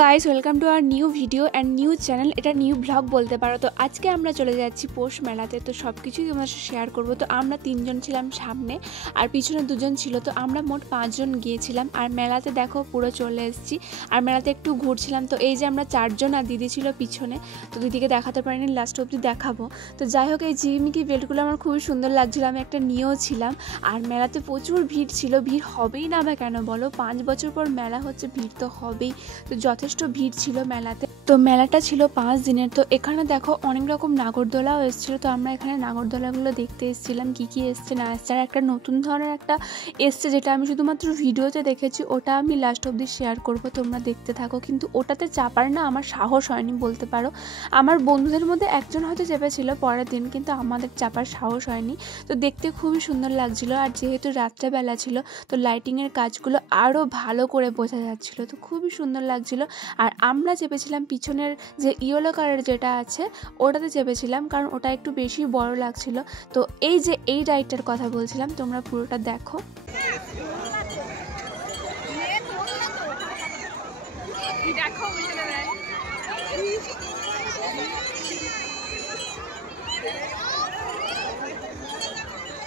Guys, welcome to our new video and new channel. এটা new blog বলতে পারো। তো আজকে আমরা চলে যাচ্ছি পৌষ মেলাতে। তো সব কিছুই তোমার সাথে শেয়ার করবো। তো আমরা 3 জন ছিলাম সামনে আর পিছনে 2 জন ছিল। তো আমরা মোট 5 জন গিয়েছিলাম। আর মেলাতে দেখো পুরো চলে এসেছি। আর মেলাতে একটু ঘুরছিলাম। তো এই যে আমরা 4 জন আর দিদি ছিল পিছনে। তো দিদিকে দেখাতে পারিনি, লাস্ট অবধি দেখাবো। তো যাই হোক, এই ঝিকিমিকি বেল্টগুলো আমার খুবই সুন্দর লাগছিল। আমি একটা নিয়েও ছিলাম। আর মেলাতে প্রচুর ভিড় ছিল। ভিড় হবেই না বা কেন বলো, 5 বছর পর মেলা হচ্ছে, ভিড় তো হবেই। তো যথেষ্ট ভিড় ছিল মেলাতে। তো মেলাটা ছিল 5 দিনের। তো এখানে দেখো অনেক রকম নাগরদোলাও এসেছিলো। তো আমরা এখানে নাগরদোলাগুলো দেখতে এসেছিলাম, কী এসছে না এসছে। আর একটা নতুন ধরনের একটা এসছে, যেটা আমি শুধুমাত্র ভিডিওতে দেখেছি। ওটা আমি লাস্ট অবধি শেয়ার করব, তোমরা দেখতে থাকো। কিন্তু ওটাতে চাপার না আমার সাহস হয়নি বলতে পারো। আমার বন্ধুদের মধ্যে একজন হয়তো চেপেছিল পরের দিন, কিন্তু আমাদের চাপার সাহস হয়নি। তো দেখতে খুবই সুন্দর লাগছিল। আর যেহেতু রাত্রেবেলা ছিল, তো লাইটিংয়ের কাজগুলো আরও ভালো করে বোঝা যাচ্ছিলো। তো খুবই সুন্দর লাগছিল। আর আমরা চেপেছিলাম পিছনের যে ইয়েলো কালার যেটা আছে, ওটাতে চেপেছিলাম, কারণ ওটা একটু বেশি বড় লাগছিল। তো এই যে এই রাইডটার কথা বলছিলাম, তোমরা পুরোটা দেখো।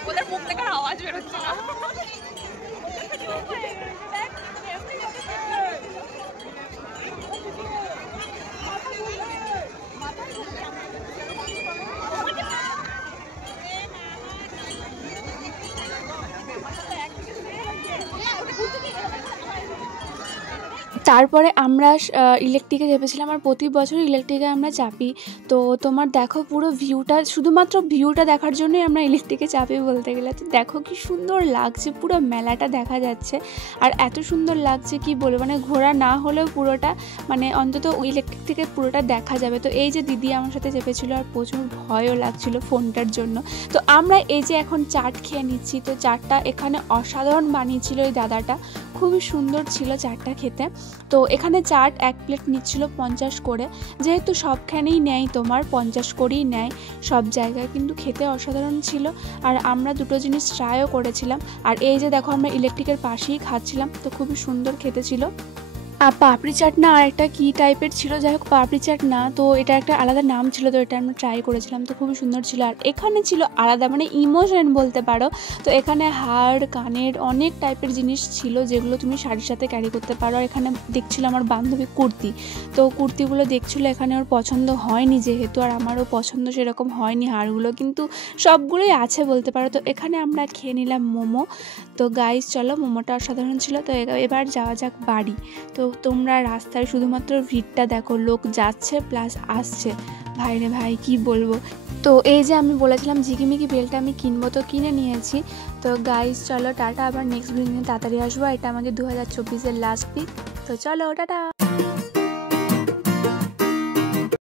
ওদের মুখ থেকে আওয়াজ বেরোচ্ছে না। তারপরে আমরা ইলেকট্রিকে চেপেছিলাম। আর প্রতি বছর ইলেকট্রিকে আমরা চাপি। তো তোমার দেখো পুরো ভিউটা, শুধুমাত্র ভিউটা দেখার জন্যই আমরা ইলেকট্রিকে চাপি বলতে গেলে। তো দেখো কি সুন্দর লাগছে, পুরো মেলাটা দেখা যাচ্ছে। আর এত সুন্দর লাগছে কি বলবো, মানে ঘোরা না হলেও পুরোটা, মানে অন্তত ইলেকট্রিক থেকে পুরোটা দেখা যাবে। তো এই যে দিদি আমার সাথে চেপেছিল, আর প্রচুর ভয়ও লাগছিল ফোনটার জন্য। তো আমরা এই যে এখন চাট খেয়ে নিচ্ছি। তো চাটটা এখানে অসাধারণ বানিয়েছিল এই দাদাটা, খুবই সুন্দর ছিল চাটটা খেতে। তো এখানে চাট 1 প্লেট নিচ্ছিল 50 করে। যেহেতু সবখানেই নেয় তোমার 50 করেই নেয় সব জায়গায়, কিন্তু খেতে অসাধারণ ছিল। আর আমরা 2টো জিনিস ট্রাইও করেছিলাম। আর এই যে দেখো আমরা ইলেকট্রিকের পাশেই খাচ্ছিলাম। তো খুবই সুন্দর খেতে ছিল। আর পাপড়ি চাট না আর একটা কী টাইপের ছিল, যাই হোক পাপড়ি চাট না, তো এটা একটা আলাদা নাম ছিল। তো এটা আমরা ট্রাই করেছিলাম, তো খুবই সুন্দর ছিল। আর এখানে ছিল আলাদা, মানে ইমোশন বলতে পারো। তো এখানে হাড় কানের অনেক টাইপের জিনিস ছিল, যেগুলো তুমি শাড়ির সাথে ক্যারি করতে পারো। আর এখানে দেখছিল আমার বান্ধবী কুর্তি। তো কুর্তিগুলো দেখছিল, এখানে ওর পছন্দ হয়নি যেহেতু, আর আমারও পছন্দ সেরকম হয়নি হাড়গুলো, কিন্তু সবগুলোই আছে বলতে পারো। তো এখানে আমরা খেয়ে নিলাম মোমো। তো গাইস চলো, মোমোটা অসাধারণ ছিল। তো এবার যাওয়া যাক বাড়ি। তো তোমরা রাস্তায় শুধুমাত্র ভিড়টা দেখো, লোক যাচ্ছে প্লাস আসছে। ভাই রে ভাই, কি বলবো। তো এই যে আমি বলেছিলাম ঝিকিমিকি বেলটা আমি কিনবো, তো কিনে নিয়েছি। তো গাইস চলো টাটা, আবার নেক্সট ভিডিও নিয়ে তাড়াতাড়ি আসবো। এটা আমাদের 2024-এর লাস্ট পিক। তো চলো টাটা।